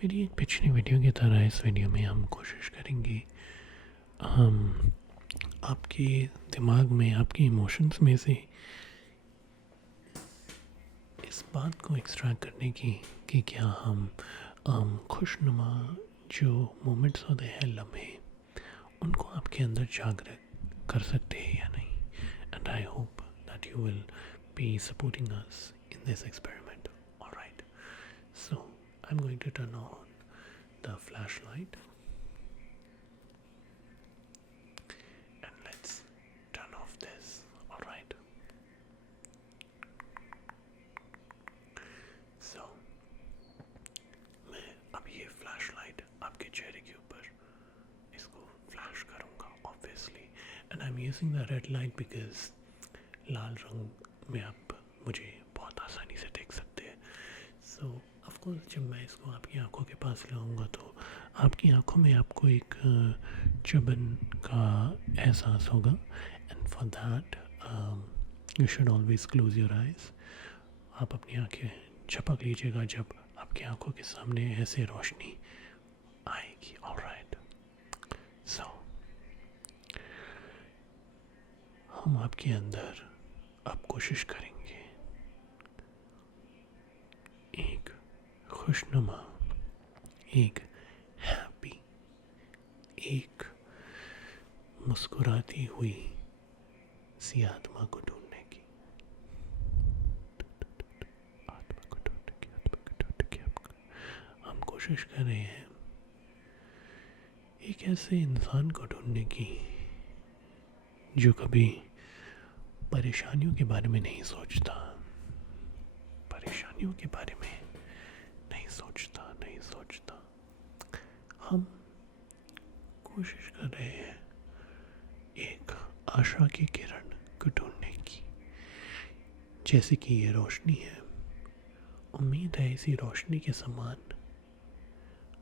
मेरी एक पिछली वीडियो की तरह इस वीडियो में हम कोशिश करेंगे हम आपके दिमाग में आपके इमोशंस में से इस बात को एक्सट्रैक्ट करने की कि क्या हम खुशनुमा जो मोमेंट्स होते हैं लम्हे उनको आपके अंदर जागृत कर सकते हैं या नहीं. And I hope that you will be supporting us in this experiment. Alright, so I'm going to turn on the flashlight and let's turn off this. Alright, so मैं अब ये flashlight आपके चेहरे के ऊपर इसको फ्लैश करूँगा obviously, and I'm using the red light because लाल रंग में आप मुझे बहुत आसानी से देख सकते हैं. सो ऑफकोर्स जब मैं इसको आपकी आंखों के पास लाऊंगा तो आपकी आंखों में आपको एक चुभन का एहसास होगा. And for that you should always close your eyes. आप अपनी आंखें झपक लीजिएगा जब आपकी आंखों के सामने ऐसे रोशनी आएगी. ऑलराइट, सो हम आपके अंदर अब कोशिश करेंगे एक खुशनुमा, एक हैप्पी, एक मुस्कुराती हुई सी आत्मा को ढूंढने की. आत्मा को ढूंढने की हम कोशिश कर रहे हैं एक ऐसे इंसान को ढूंढने की जो कभी परेशानियों के बारे में नहीं सोचता, परेशानियों के बारे में नहीं सोचता. हम कोशिश कर रहे हैं एक आशा की किरण को ढूंढने की. जैसे कि ये रोशनी है, उम्मीद है इसी रोशनी के समान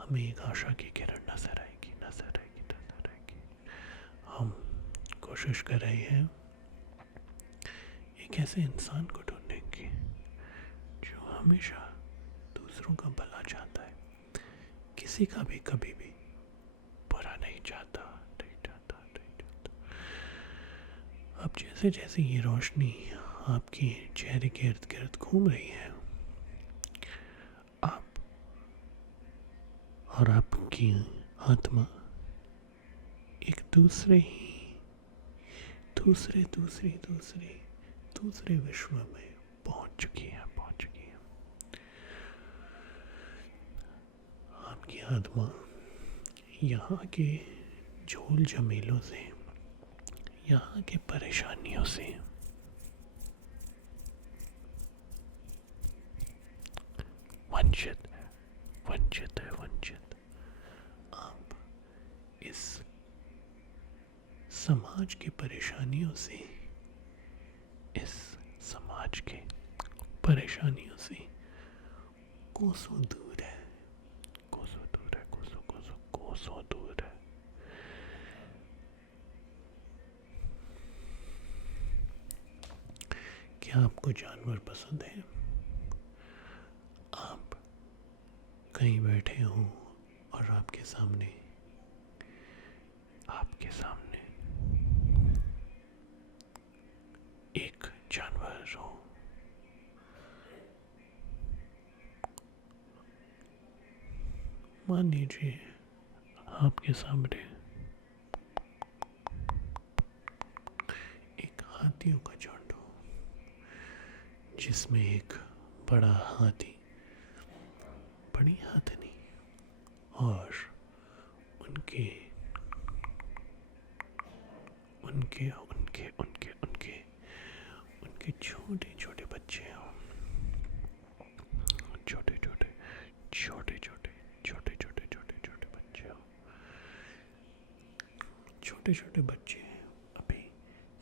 हमें एक आशा की किरण नजर आएगी. हम कोशिश कर रहे हैं एक ऐसे इंसान को ढूंढने की जो हमेशा दूसरों का भला चाहता है, किसी का भी कभी भी बुरा नहीं चाहता. अब जैसे जैसे ये रोशनी आपके चेहरे के इर्द गिर्द घूम रही है, आप और आपकी आत्मा एक दूसरे विश्व में पहुंच चुकी है. आपकी आत्मा यहाँ के झोल झमेलों से, यहाँ के परेशानियों से वंचित है. आप इस समाज की परेशानियों से, इस समाज के परेशानियों से कोसों दूर है. क्या आपको जानवर पसंद है? आप कहीं बैठे हो और आपके सामने एक जानवर हो. मान लीजिए आपके सामने एक हाथियों का झुंड हो, जिसमें एक बड़ा हाथी, बड़ी हाथनी और उनके छोटे छोटे बच्चे हों. छोटे बच्चे हों. छोटे बच्चे अभी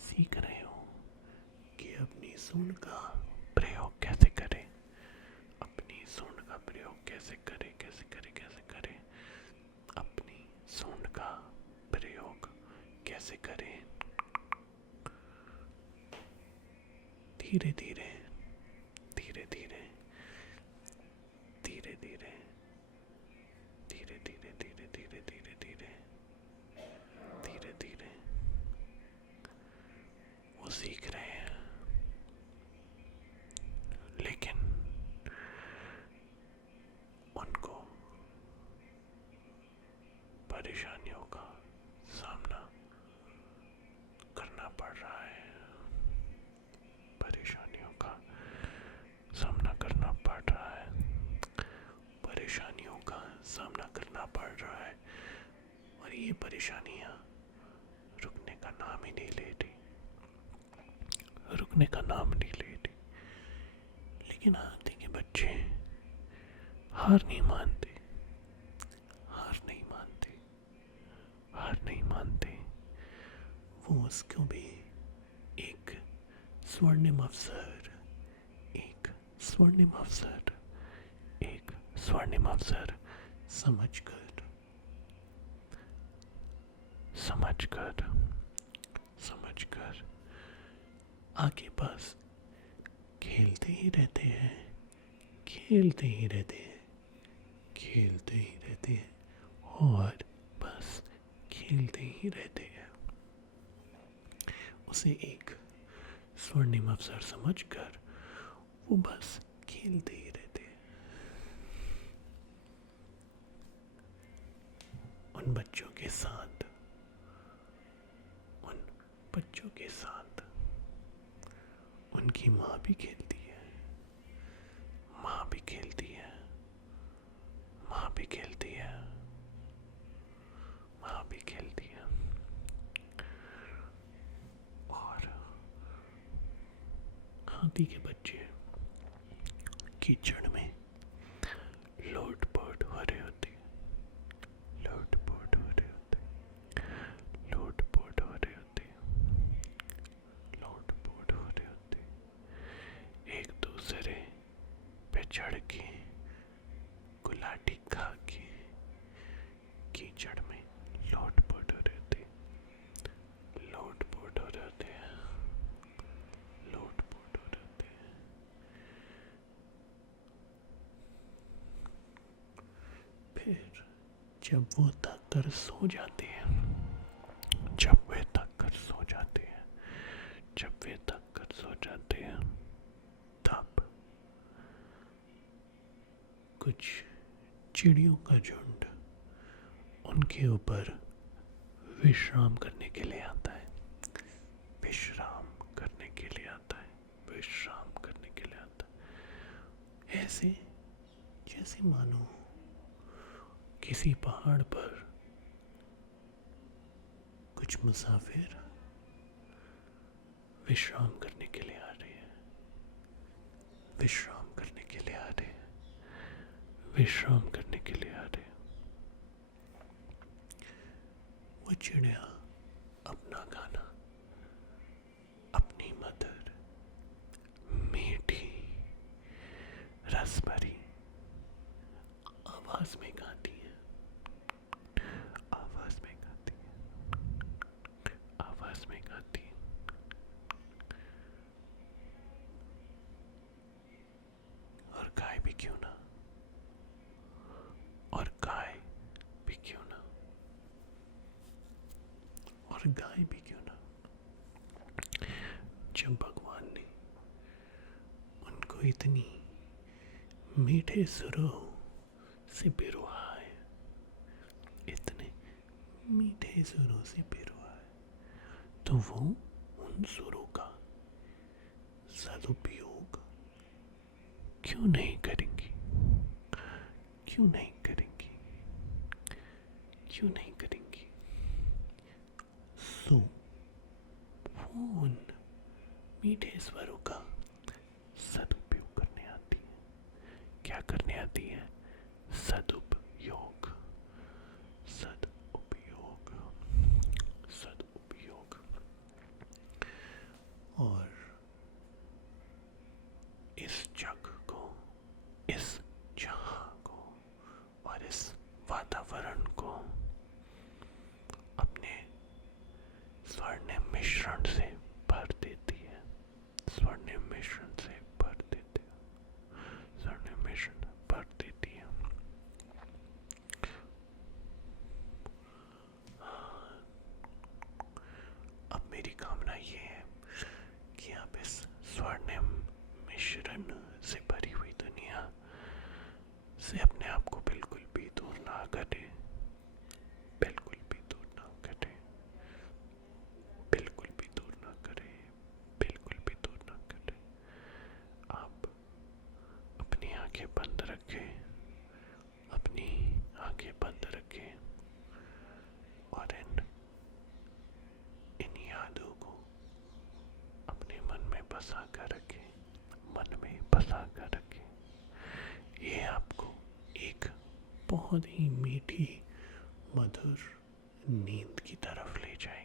सीख रहे हो कि अपनी सूंड का प्रयोग कैसे करें. अपनी सूंड का प्रयोग कैसे करें. अपनी सूंड का प्रयोग कैसे करें. धीरे धीरे परेशानियां रुकने का नाम ही नहीं ले रही, रुकने का नाम नहीं ले रही। लेकिन आते के बच्चे हार नहीं मानते, हार नहीं मानते, हार नहीं मानते। वो उसको भी एक स्वर्णिम अवसर, एक स्वर्णिम अवसर, एक स्वर्णिम अवसर समझकर समझकर समझकर आगे पास खेलते ही रहते हैं, खेलते ही रहते हैं, खेलते ही रहते हैं और बस खेलते ही रहते हैं। उसे एक स्वर्णिम अवसर समझकर वो बस खेलते ही रहते हैं। उन बच्चों के साथ, उन बच्चों के साथ उनकी माँ भी खेलती है, माँ भी खेलती है, माँ भी खेलती है, माँ भी खेलती है। और हाथी के बच्चे कीचड़ में लोट-पोट हो रहे होते, लोट-पोट हो रहे होते, लोट-पोट हो रहे होते, लोट-पोट हो रहे होते। एक दूसरे पे चढ़ के गुलाटी खा के कीचड़ में लोट-पोट हो रहे होते, लोट-पोट हो रहे होते, लोट-पोट हो रहे होते। फिर जब वो थक कर सो जाते हैं, जब वे थक कर सो जाते हैं, जब वे थक कर सो जाते हैं, तब कुछ चिड़ियों का झुंड उनके ऊपर विश्राम करने के लिए आता है, विश्राम करने के लिए आता है, विश्राम करने के लिए आता है। ऐसे जैसे मानो किसी पहाड़ पर कुछ मुसाफिर विश्राम करने के लिए आ रहे हैं, विश्राम करने के लिए आ रहे हैं, विश्राम करने के लिए आ रहे हैं। वो चिड़िया अपना खाना अपनी मधुर मीठी रस भरी आवाज में गाती है, आवाज में गाती है, आवाज में गाती है। और गाय भी क्यों ना, और गाय भी क्यों ना, और गाय भी क्यों ना। जब भगवान ने उनको इतनी मीठे सुरों से पिरोआ है, इतने मीठे सुरों से पिरोआ है, तो वो उन सुरों का सदुपयोग क्यों नहीं करेंगी, क्यों नहीं करेंगी, क्यों नहीं करेंगी। सो वो उन मीठे स्वरों का सदुपयोग करने आती है। क्या करने आती है? सदुपयोग, सदुपयोग, सदुपयोग। और इस जग को, इस जहां को और इस वातावरण को अपने स्वर्णिम मिश्रण से भर देती है, स्वर्णिम मिश्रण से भर देती है, स्वर्णिम मिश्रण भर देती है। अब मेरी कामना ये है कि आप इस स्वर्णिम मिश्रण से भरी हुई दुनिया से अपने आप को बिल्कुल भी दूर ना करें, बिल्कुल भी दूर ना करें, बिल्कुल भी दूर ना करें, बिल्कुल भी दूर ना करें। आप अपनी आंखें बंद रखें, अपनी आंखें बंद रखें और इन अल्लाह का रखे, ये आपको एक बहुत ही मीठी मधुर नींद की तरफ ले जाएगी।